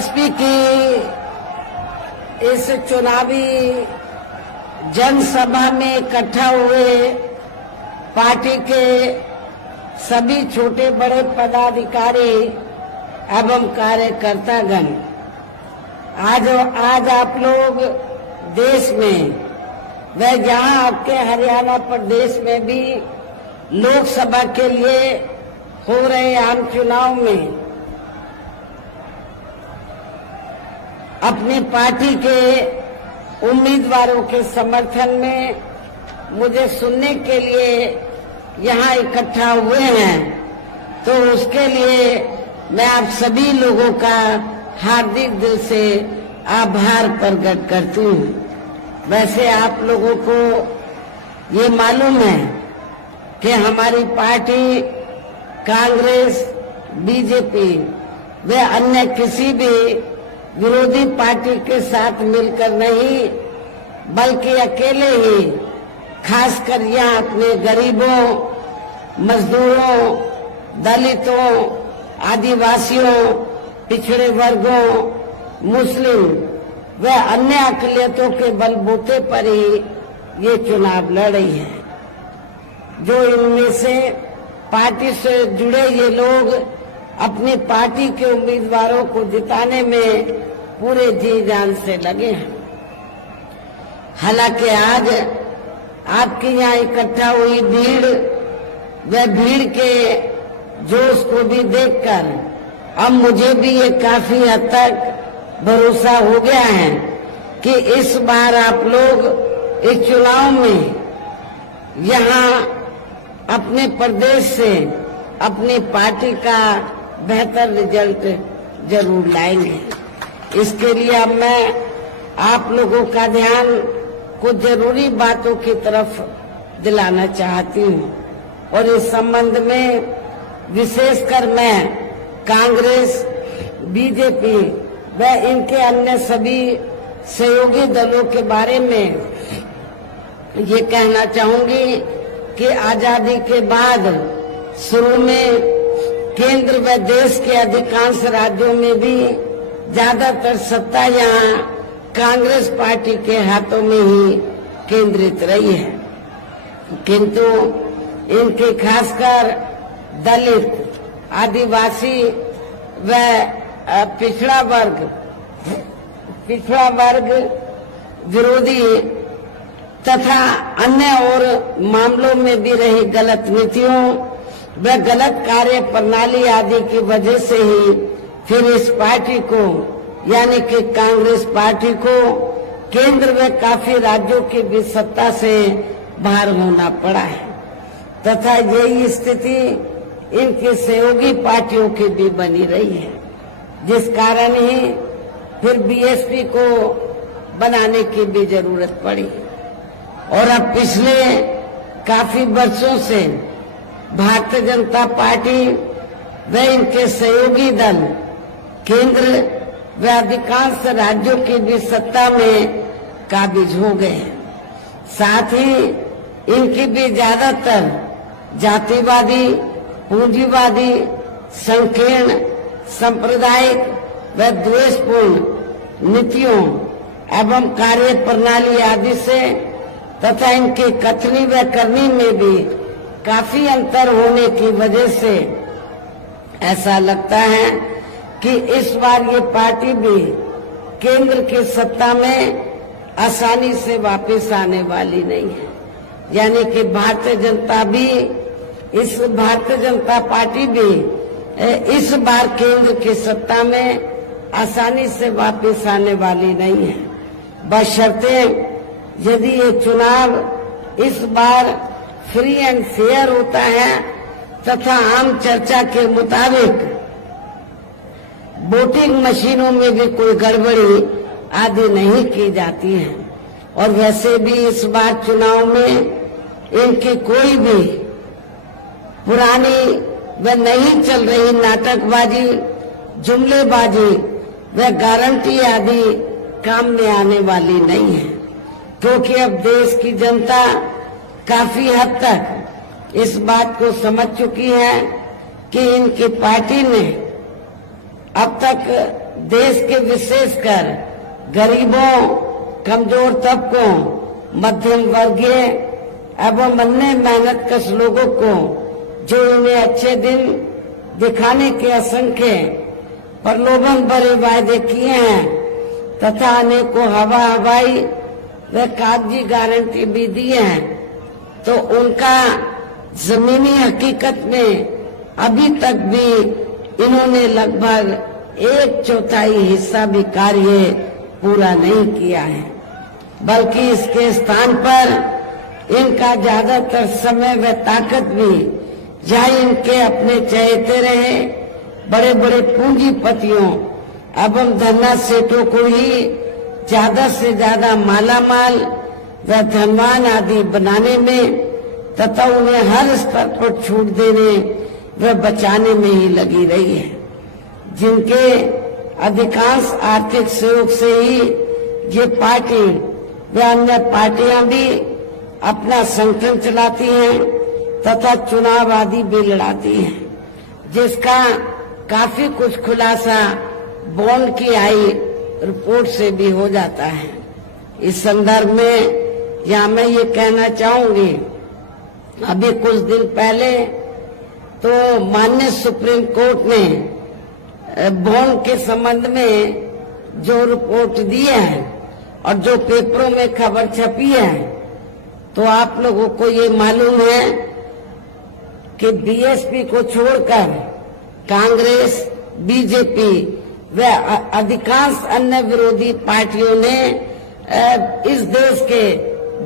BSP की इस चुनावी जनसभा में इकट्ठा हुए पार्टी के सभी छोटे बड़े पदाधिकारी एवं कार्यकर्तागण, आज आप लोग देश में व जहां आपके हरियाणा प्रदेश में भी लोकसभा के लिए हो रहे आम चुनाव में अपनी पार्टी के उम्मीदवारों के समर्थन में मुझे सुनने के लिए यहाँ इकट्ठा हुए हैं, तो उसके लिए मैं आप सभी लोगों का हार्दिक दिल से आभार प्रकट करती हूँ। वैसे आप लोगों को ये मालूम है कि हमारी पार्टी कांग्रेस, बीजेपी व अन्य किसी भी विरोधी पार्टी के साथ मिलकर नहीं, बल्कि अकेले ही खासकर यहाँ अपने गरीबों, मजदूरों, दलितों, आदिवासियों, पिछड़े वर्गों, मुस्लिम व अन्य अकलियतों के बलबूते पर ही ये चुनाव लड़ रही है। जो इनमें से पार्टी से जुड़े ये लोग अपनी पार्टी के उम्मीदवारों को जिताने में पूरे जी जान से लगे हैं। हालांकि आज आपके यहाँ इकट्ठा हुई भीड़ व भीड़ के जोश को भी देखकर अब मुझे भी ये काफी हद तक भरोसा हो गया है कि इस बार आप लोग इस चुनाव में यहाँ अपने प्रदेश से अपनी पार्टी का बेहतर रिजल्ट जरूर लाएंगे। इसके लिए अब मैं आप लोगों का ध्यान कुछ जरूरी बातों की तरफ दिलाना चाहती हूँ और इस संबंध में विशेषकर मैं कांग्रेस, बीजेपी व इनके अन्य सभी सहयोगी दलों के बारे में ये कहना चाहूंगी कि आजादी के बाद शुरू में केंद्र व देश के अधिकांश राज्यों में भी ज्यादातर सत्ता यहाँ कांग्रेस पार्टी के हाथों में ही केंद्रित रही है, किंतु इनके खासकर दलित, आदिवासी व पिछड़ा वर्ग विरोधी तथा अन्य और मामलों में भी रही गलत नीतियों व गलत कार्य प्रणाली आदि की वजह से ही फिर इस पार्टी को यानी कि कांग्रेस पार्टी को केंद्र व काफी राज्यों की भी सत्ता से बाहर होना पड़ा है तथा यही स्थिति इनकी सहयोगी पार्टियों की भी बनी रही है, जिस कारण ही फिर बीएसपी को बनाने की भी जरूरत पड़ी। और अब पिछले काफी वर्षों से भारतीय जनता पार्टी व इनके सहयोगी दल केंद्र व अधिकांश राज्यों की भी सत्ता में काबिज हो गए हैं। साथ ही इनकी भी ज्यादातर जातिवादी, पूंजीवादी, संकीर्ण, सांप्रदायिक व द्वेषपूर्ण नीतियों एवं कार्य प्रणाली आदि से तथा इनकी कथनी व करनी में भी काफी अंतर होने की वजह से ऐसा लगता है कि इस बार ये पार्टी भी केंद्र की सत्ता में आसानी से वापस आने वाली नहीं है, यानी कि भारतीय जनता पार्टी भी इस बार केंद्र की सत्ता में आसानी से वापस आने वाली नहीं है, बशर्ते यदि ये चुनाव इस बार फ्री एंड फेयर होता है तथा आम चर्चा के मुताबिक वोटिंग मशीनों में भी कोई गड़बड़ी आदि नहीं की जाती है। और वैसे भी इस बार चुनाव में इनकी कोई भी पुरानी व नहीं चल रही नाटकबाजी, जुमलेबाजी व गारंटी आदि काम में आने वाली नहीं है, क्योंकि अब देश की जनता काफी हद तक इस बात को समझ चुकी है कि इनकी पार्टी ने अब तक देश के विशेषकर गरीबों, कमजोर तबकों, मध्यम वर्गीय एवं अन्य मेहनतकश लोगों को जो उन्हें अच्छे दिन दिखाने के असंख्य प्रलोभन भरे वायदे किए हैं तथा अनेकों हवाई व कागजी गारंटी भी दी है, तो उनका जमीनी हकीकत में अभी तक भी इन्होंने लगभग 1/4 हिस्सा भी कार्य पूरा नहीं किया है, बल्कि इसके स्थान पर इनका ज्यादातर समय व ताकत भी जहाँ इनके अपने चहेते रहे बड़े बड़े पूंजीपतियों एवं धन्ना सेठों को ही ज्यादा से ज्यादा मालामाल व धनवान आदि बनाने में तथा उन्हें हर स्तर पर छूट देने व बचाने में ही लगी रही है, जिनके अधिकांश आर्थिक सहयोग से ही ये पार्टी व अन्य पार्टियां भी अपना संगठन चलाती हैं तथा चुनाव आदि भी लड़ाती हैं, जिसका काफी कुछ खुलासा बॉन्ड की आई रिपोर्ट से भी हो जाता है। इस संदर्भ में यहाँ मैं ये कहना चाहूंगी, अभी कुछ दिन पहले तो माननीय सुप्रीम कोर्ट ने बॉन्ड के संबंध में जो रिपोर्ट दी है और जो पेपरों में खबर छपी है, तो आप लोगों को ये मालूम है कि बीएसपी को छोड़कर कांग्रेस, बीजेपी व अधिकांश अन्य विरोधी पार्टियों ने इस देश के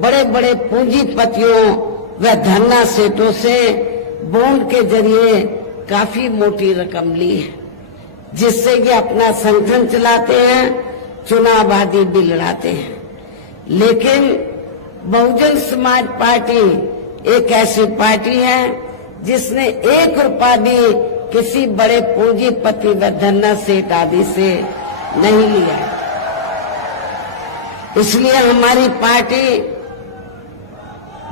बड़े बड़े पूंजीपतियों व धन्ना सेठों से बॉन्ड के जरिए काफी मोटी रकम ली है, जिससे ये अपना संगठन चलाते हैं, चुनाव आदि भी लड़ाते हैं। लेकिन बहुजन समाज पार्टी एक ऐसी पार्टी है जिसने 1 रुपया भी किसी बड़े पूंजीपति व धन्ना सेठ आदि से नहीं लिया। इसलिए हमारी पार्टी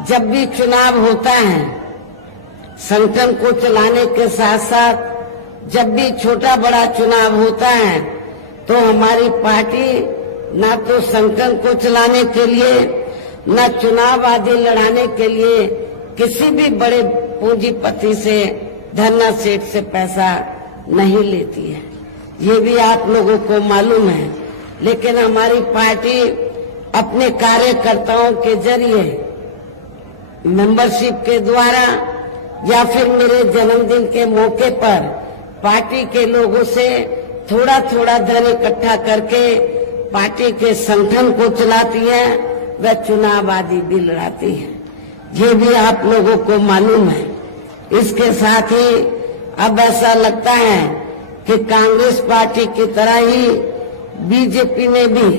जब भी चुनाव होता है, संगठन को चलाने के साथ साथ जब भी छोटा बड़ा चुनाव होता है, तो हमारी पार्टी ना तो संगठन को चलाने के लिए, न चुनाव आदि लड़ाने के लिए किसी भी बड़े पूंजीपति से, धन्ना सेठ से पैसा नहीं लेती है। ये भी आप लोगों को मालूम है। लेकिन हमारी पार्टी अपने कार्यकर्ताओं के जरिए, मेंबरशिप के द्वारा या फिर मेरे जन्मदिन के मौके पर पार्टी के लोगों से थोड़ा थोड़ा धन इकट्ठा करके पार्टी के संगठन को चलाती है व चुनाव आदि भी लड़ाती है। ये भी आप लोगों को मालूम है। इसके साथ ही अब ऐसा लगता है कि कांग्रेस पार्टी की तरह ही बीजेपी ने भी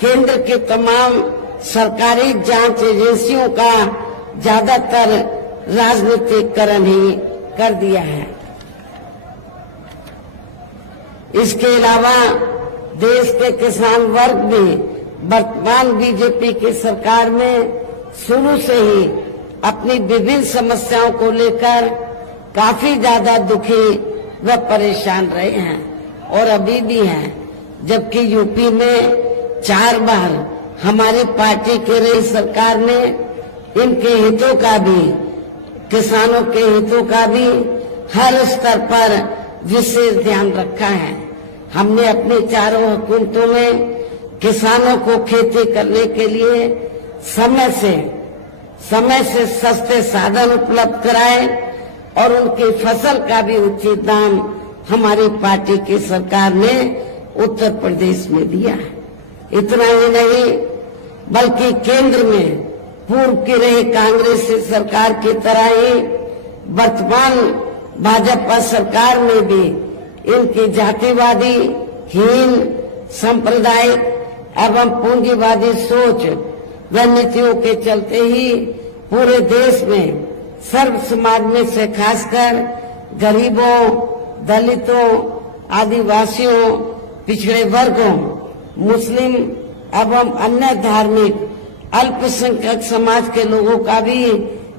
केंद्र के तमाम सरकारी जांच एजेंसियों का ज्यादातर राजनीतिकरण ही कर दिया है। इसके अलावा देश के किसान वर्ग भी वर्तमान बीजेपी की सरकार में शुरू से ही अपनी विभिन्न समस्याओं को लेकर काफी ज्यादा दुखी व परेशान रहे हैं और अभी भी हैं। जबकि यूपी में 4 बार हमारी पार्टी की रही सरकार ने इनके हितों का भी, किसानों के हितों का भी हर स्तर पर विशेष ध्यान रखा है। हमने अपनी चारों हुकूमतों में किसानों को खेती करने के लिए समय से सस्ते साधन उपलब्ध कराए और उनकी फसल का भी उचित दाम हमारी पार्टी की सरकार ने उत्तर प्रदेश में दिया है। इतना ही नहीं, बल्कि केंद्र में पूर्व की रही कांग्रेस सरकार की तरह ही वर्तमान भाजपा सरकार में भी इनकी जातिवादी, हीन, सांप्रदायिक एवं पूंजीवादी सोच व नीतियों के चलते ही पूरे देश में सर्व समाज में से खासकर गरीबों, दलितों, आदिवासियों, पिछड़े वर्गों, मुस्लिम एवं अन्य धार्मिक अल्पसंख्यक समाज के लोगों का भी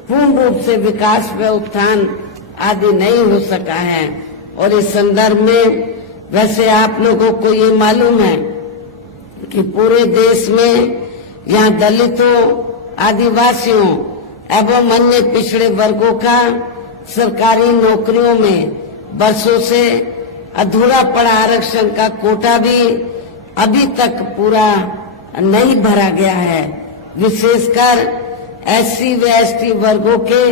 पूर्ण रूप से विकास व उत्थान आदि नहीं हो सका है। और इस संदर्भ में वैसे आप लोगों को ये मालूम है कि पूरे देश में यहाँ दलितों, आदिवासियों एवं अन्य पिछड़े वर्गों का सरकारी नौकरियों में वर्षों से अधूरा पड़ा आरक्षण का कोटा भी अभी तक पूरा नहीं भरा गया है। विशेषकर एससी व एसटी वर्गों के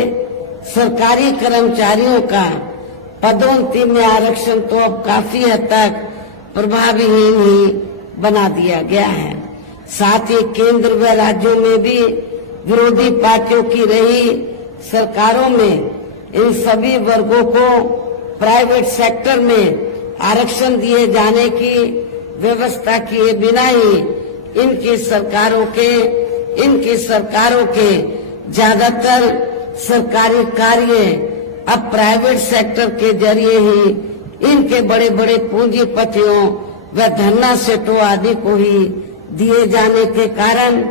सरकारी कर्मचारियों का पदोन्नति में आरक्षण तो अब काफी हद तक प्रभावहीन ही बना दिया गया है। साथ ही केंद्र व राज्यों में भी विरोधी पार्टियों की रही सरकारों में इन सभी वर्गों को प्राइवेट सेक्टर में आरक्षण दिए जाने की व्यवस्था किए बिना ही इनकी सरकारों के ज्यादातर सरकारी कार्य अब प्राइवेट सेक्टर के जरिए ही इनके बड़े बड़े पूंजीपतियों व धन्ना सेठों आदि को ही दिए जाने के कारण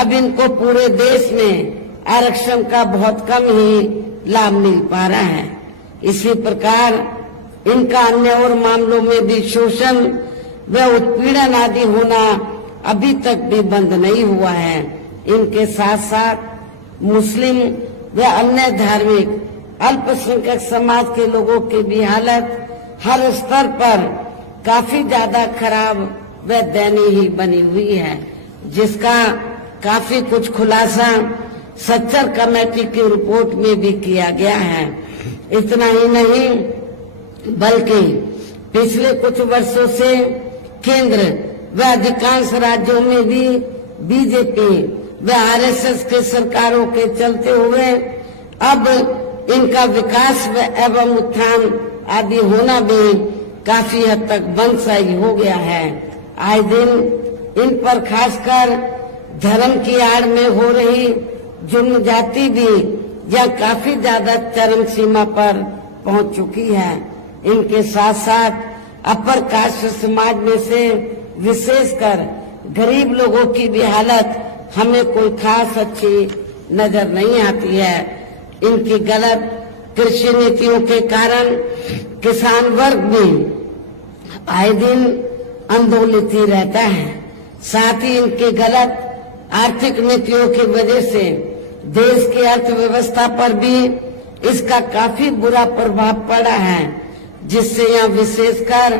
अब इनको पूरे देश में आरक्षण का बहुत कम ही लाभ मिल पा रहा है। इसी प्रकार इनका अन्य और मामलों में भी शोषण व उत्पीड़न आदि होना अभी तक भी बंद नहीं हुआ है। इनके साथ साथ मुस्लिम व अन्य धार्मिक अल्पसंख्यक समाज के लोगों की भी हालत हर स्तर पर काफी ज्यादा खराब व दयनीय ही बनी हुई है, जिसका काफी कुछ खुलासा सच्चर कमेटी की रिपोर्ट में भी किया गया है। इतना ही नहीं बल्कि पिछले कुछ वर्षों से केंद्र व अधिकांश राज्यों में भी बीजेपी व आरएसएस के सरकारों के चलते हुए अब इनका विकास एवं उत्थान आदि होना भी काफी हद तक बंद सा ही हो गया है। आए दिन इन पर खासकर धर्म की आड़ में हो रही जुल्म जाति भी यह काफी ज्यादा चरम सीमा पर पहुंच चुकी है। इनके साथ साथ अपर कास्ट समाज में से विशेषकर गरीब लोगों की भी हालत हमें कोई खास अच्छी नजर नहीं आती है। इनकी गलत कृषि नीतियों के कारण किसान वर्ग भी आए दिन आंदोलित ही रहता है। साथ ही इनकी गलत आर्थिक नीतियों की वजह से देश की अर्थव्यवस्था पर भी इसका काफी बुरा प्रभाव पड़ा है, जिससे यहाँ विशेषकर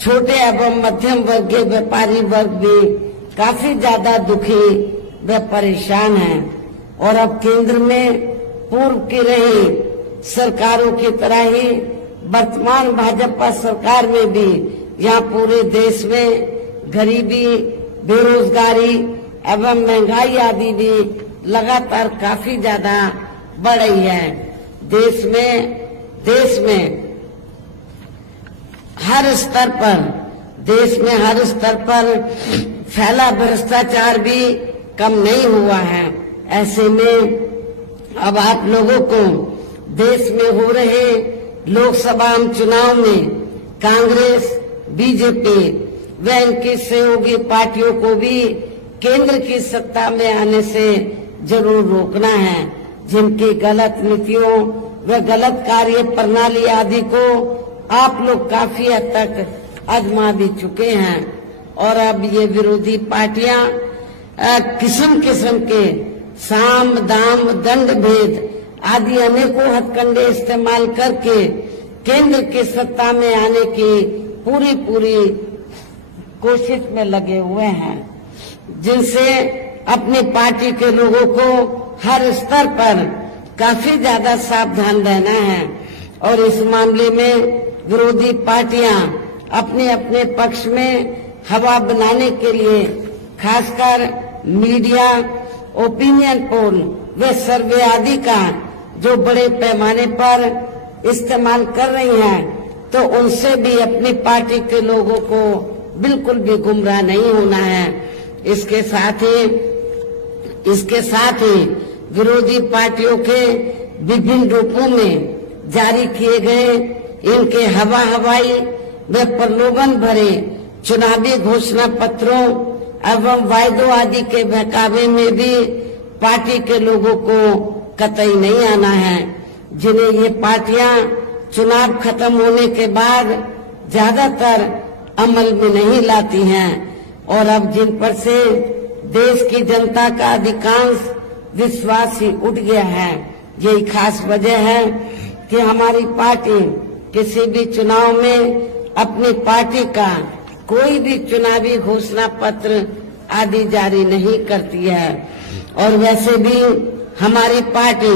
छोटे एवं मध्यम वर्गीय व्यापारी वर्ग भी काफी ज्यादा दुखी व परेशान हैं। और अब केंद्र में पूर्व की रही सरकारों की तरह ही वर्तमान भाजपा सरकार में भी यहाँ पूरे देश में गरीबी, बेरोजगारी एवं महंगाई आदि भी लगातार काफी ज्यादा बढ़ रही है। देश में हर स्तर पर फैला भ्रष्टाचार भी कम नहीं हुआ है। ऐसे में अब आप लोगों को देश में हो रहे लोकसभा चुनाव में कांग्रेस, बीजेपी व इनकी सहयोगी पार्टियों को भी केंद्र की सत्ता में आने से जरूर रोकना है, जिनकी गलत नीतियों व गलत कार्य प्रणाली आदि को आप लोग काफी हद तक आजमा भी चुके हैं। और अब ये विरोधी पार्टियां किस्म किस्म के साम, दाम, दंड भेद आदि अनेकों हथकंडे इस्तेमाल करके केंद्र की सत्ता में आने की पूरी कोशिश में लगे हुए हैं, जिनसे अपनी पार्टी के लोगों को हर स्तर पर काफी ज्यादा सावधान रहना है। और इस मामले में विरोधी पार्टियां अपने अपने पक्ष में हवा बनाने के लिए खासकर मीडिया, ओपिनियन पोल व सर्वे आदि का जो बड़े पैमाने पर इस्तेमाल कर रही हैं, तो उनसे भी अपनी पार्टी के लोगों को बिल्कुल भी गुमराह नहीं होना है। इसके साथ ही विरोधी पार्टियों के विभिन्न रूपों में जारी किए गए इनके हवाई व प्रलोभन भरे चुनावी घोषणा पत्रों एवं वायदों आदि के बहकावे में भी पार्टी के लोगों को कतई नहीं आना है, जिन्हें ये पार्टियां चुनाव खत्म होने के बाद ज्यादातर अमल में नहीं लाती हैं और अब जिन पर से देश की जनता का अधिकांश विश्वास ही उठ गया है। यही खास वजह है कि हमारी पार्टी किसी भी चुनाव में अपनी पार्टी का कोई भी चुनावी घोषणा पत्र आदि जारी नहीं करती है और वैसे भी हमारी पार्टी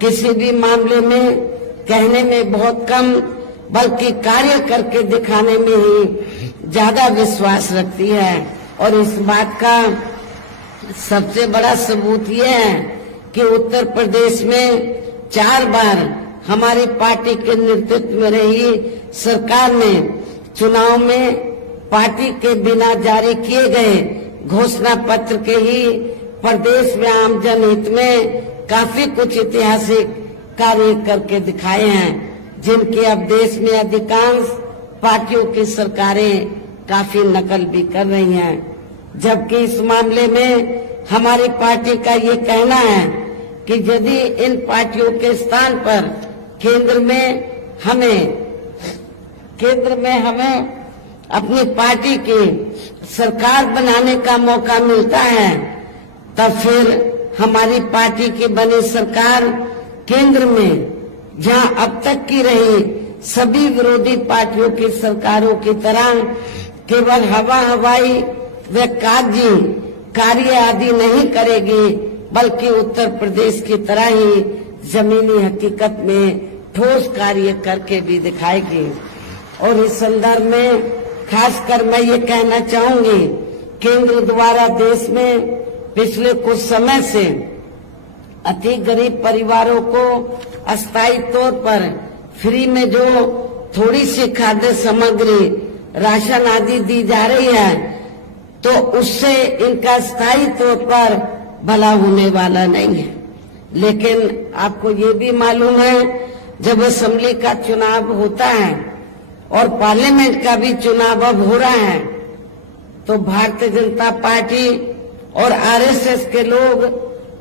किसी भी मामले में कहने में बहुत कम बल्कि कार्य करके दिखाने में ही ज्यादा विश्वास रखती है। और इस बात का सबसे बड़ा सबूत ये है कि उत्तर प्रदेश में 4 बार हमारी पार्टी के नेतृत्व में रही सरकार ने चुनाव में पार्टी के बिना जारी किए गए घोषणा पत्र के ही प्रदेश में आम जनहित में काफी कुछ ऐतिहासिक कार्य करके दिखाए हैं, जिनकी अब देश में अधिकांश पार्टियों की सरकारें काफी नकल भी कर रही हैं। जबकि इस मामले में हमारी पार्टी का ये कहना है कि यदि इन पार्टियों के स्थान पर केंद्र में हमें अपनी पार्टी की सरकार बनाने का मौका मिलता है, तब फिर हमारी पार्टी की बनी सरकार केंद्र में जहां अब तक की रही सभी विरोधी पार्टियों की सरकारों की तरह केवल हवाई व कागजी कार्य आदि नहीं करेगी, बल्कि उत्तर प्रदेश की तरह ही जमीनी हकीकत में ठोस कार्य करके भी दिखाएगी। और इस संदर्भ में खासकर मैं ये कहना चाहूंगी, केंद्र द्वारा देश में पिछले कुछ समय से अति गरीब परिवारों को अस्थायी तौर पर फ्री में जो थोड़ी सी खाद्य सामग्री राशन आदि दी जा रही है, तो उससे इनका स्थायी तौर पर भला होने वाला नहीं है। लेकिन आपको ये भी मालूम है, जब असेंबली का चुनाव होता है और पार्लियामेंट का भी चुनाव अब हो रहा है, तो भारतीय जनता पार्टी और आरएसएस के लोग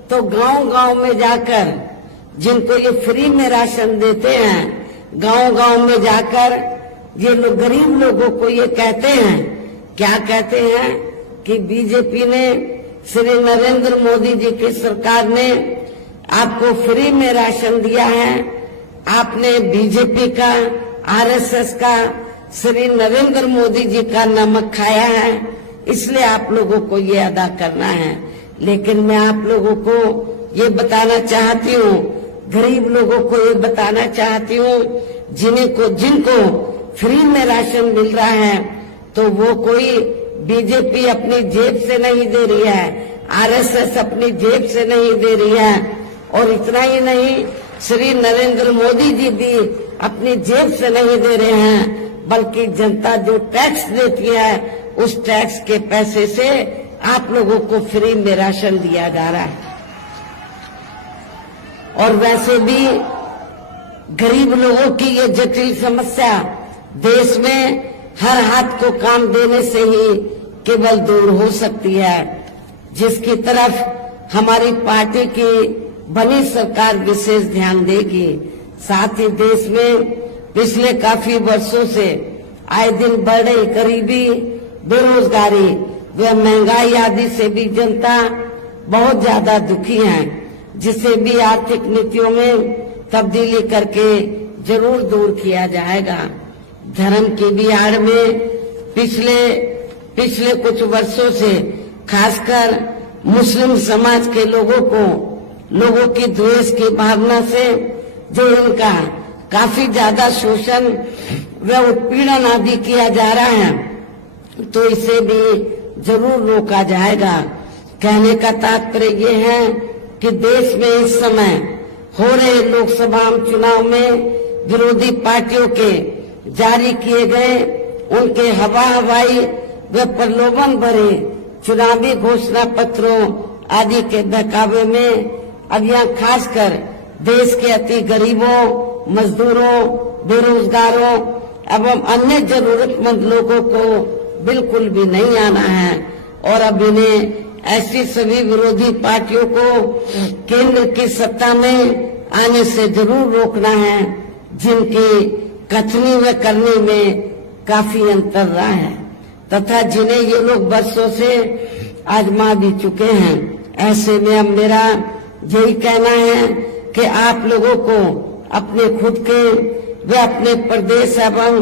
तो गांव-गांव में जाकर जिनको ये फ्री में राशन देते हैं, गांव-गांव में जाकर ये लोग गरीब लोगों को ये कहते हैं, क्या कहते हैं कि बीजेपी ने, श्री नरेंद्र मोदी जी की सरकार ने आपको फ्री में राशन दिया है, आपने बीजेपी का, आरएसएस का, श्री नरेंद्र मोदी जी का नमक खाया है, इसलिए आप लोगों को ये अदा करना है। लेकिन मैं आप लोगों को ये बताना चाहती हूँ, गरीब लोगों को ये बताना चाहती हूँ, जिनको फ्री में राशन मिल रहा है, तो वो कोई बीजेपी अपनी जेब से नहीं दे रही है, आरएसएस अपनी जेब से नहीं दे रही है, और इतना ही नहीं, श्री नरेंद्र मोदी जी भी अपनी जेब से नहीं दे रहे हैं, बल्कि जनता जो टैक्स देती है उस टैक्स के पैसे से आप लोगों को फ्री में राशन दिया जा रहा है। और वैसे भी गरीब लोगों की ये जटिल समस्या देश में हर हाथ को काम देने से ही केवल दूर हो सकती है, जिसकी तरफ हमारी पार्टी की बनी सरकार विशेष ध्यान देगी। साथ ही देश में पिछले काफी वर्षों से आए दिन बढ़ रही गरीबी, बेरोजगारी व महंगाई आदि से भी जनता बहुत ज्यादा दुखी है, जिसे भी आर्थिक नीतियों में तब्दीली करके जरूर दूर किया जाएगा। धर्म की भी आड़ में पिछले कुछ वर्षों से खासकर मुस्लिम समाज के लोगों की द्वेष की भावना से जो इनका काफी ज्यादा शोषण व उत्पीड़न आदि किया जा रहा है, तो इसे भी जरूर रोका जाएगा। कहने का तात्पर्य ये है कि देश में इस समय हो रहे लोकसभा चुनाव में विरोधी पार्टियों के जारी किए गए उनके हवाई व प्रलोभन भरे चुनावी घोषणा पत्रों आदि के बहकावे में अब यहाँ खासकर देश के अति गरीबों, मजदूरों, बेरोजगारों एवं अन्य जरूरतमंद लोगों को बिल्कुल भी नहीं आना है। और अब इन्हें ऐसी सभी विरोधी पार्टियों को केंद्र की सत्ता में आने से जरूर रोकना है, जिनकी कथनी व करनी में काफी अंतर रहा है तथा जिन्हें ये लोग बरसों से आजमा भी चुके हैं। ऐसे में अब मेरा यही कहना है कि आप लोगों को अपने खुद के व अपने प्रदेश एवं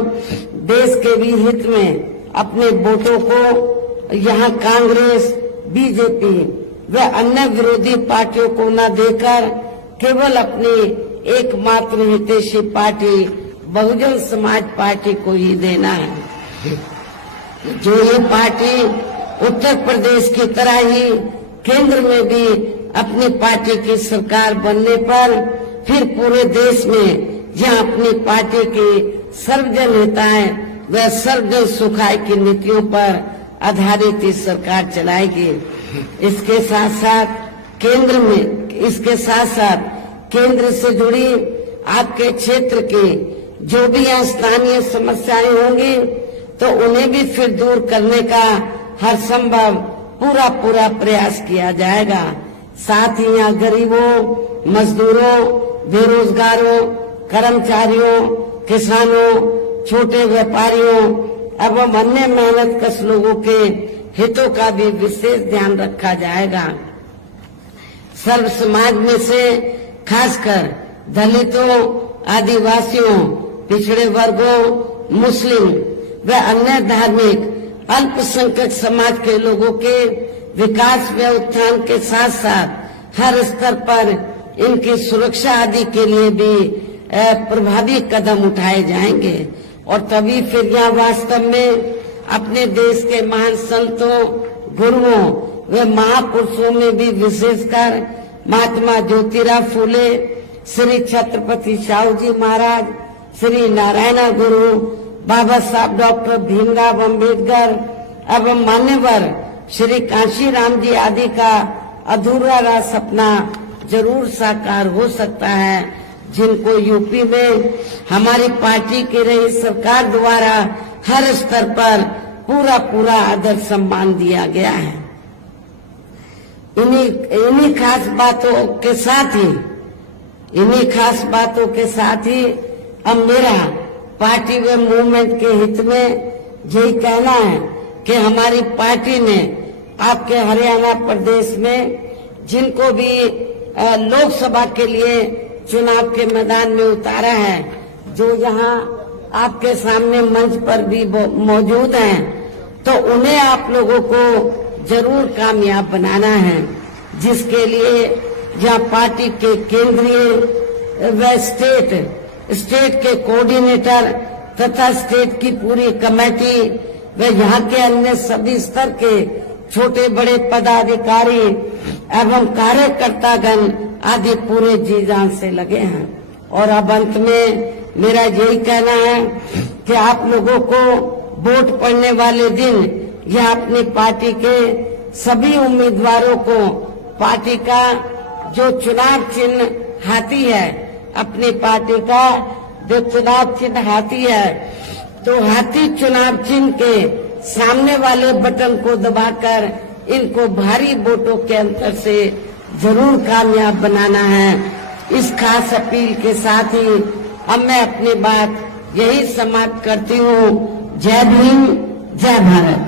देश के भी हित में अपने वोटों को यहाँ कांग्रेस, बीजेपी व अन्य विरोधी पार्टियों को न देकर केवल अपनी एकमात्र हितैषी पार्टी बहुजन समाज पार्टी को ही देना है। जो ये पार्टी उत्तर प्रदेश की तरह ही केंद्र में भी अपनी पार्टी की सरकार बनने पर फिर पूरे देश में जहां अपनी पार्टी की सर्वजन हिताय व सर्वजन सुखाय की नीतियों पर आधारित ही सरकार चलाएगी। इसके साथ केंद्र से जुड़ी आपके क्षेत्र की जो भी यहाँ स्थानीय समस्याएं होंगी तो उन्हें भी फिर दूर करने का हर संभव पूरा प्रयास किया जाएगा। साथ ही यहाँ गरीबों, मजदूरों, बेरोजगारों, कर्मचारियों, किसानों, छोटे व्यापारियों एवं अन्य मेहनतकश लोगों के हितों का भी विशेष ध्यान रखा जाएगा। सर्व समाज में से खासकर दलितों, आदिवासियों, पिछड़े वर्गों, मुस्लिम व अन्य धार्मिक अल्पसंख्यक समाज के लोगों के विकास व उत्थान के साथ साथ हर स्तर पर इनकी सुरक्षा आदि के लिए भी प्रभावी कदम उठाए जाएंगे और तभी फिर यहाँ वास्तव में अपने देश के महान संतों, गुरुओं व महापुरुषों में भी विशेषकर महात्मा ज्योतिराव फूले, श्री छत्रपति शाहू जी महाराज, श्री नारायण गुरु, बाबा साहब डॉक्टर भीमराव अम्बेडकर एवं मान्यवर श्री कांशीराम जी आदि का अधूरा रहा सपना जरूर साकार हो सकता है, जिनको यूपी में हमारी पार्टी की रही सरकार द्वारा हर स्तर पर पूरा आदर सम्मान दिया गया है। इन्हीं खास बातों के साथ ही अब मेरा पार्टी व मूवमेंट के हित में यही कहना है कि हमारी पार्टी ने आपके हरियाणा प्रदेश में जिनको भी लोकसभा के लिए चुनाव के मैदान में उतारा है, जो यहाँ आपके सामने मंच पर भी मौजूद हैं, तो उन्हें आप लोगों को जरूर कामयाब बनाना है, जिसके लिए जहाँ पार्टी के केंद्रीय व स्टेट के कोऑर्डिनेटर तथा स्टेट की पूरी कमेटी व यहाँ के अन्य सभी स्तर के छोटे बड़े पदाधिकारी एवं कार्यकर्तागण आदि पूरे जी जान से लगे हैं। और अब अंत में मेरा यही कहना है कि आप लोगों को वोट पड़ने वाले दिन यह अपनी पार्टी के सभी उम्मीदवारों को पार्टी का जो चुनाव चिन्ह हाथी है, अपनी पार्टी का जो चुनाव चिन्ह हाथी है, तो हाथी चुनाव चिन्ह के सामने वाले बटन को दबाकर इनको भारी वोटों के अंतर से जरूर कामयाब बनाना है। इस खास अपील के साथ ही अब मैं अपनी बात यही समाप्त करती हूँ। जय भीम, जय भारत।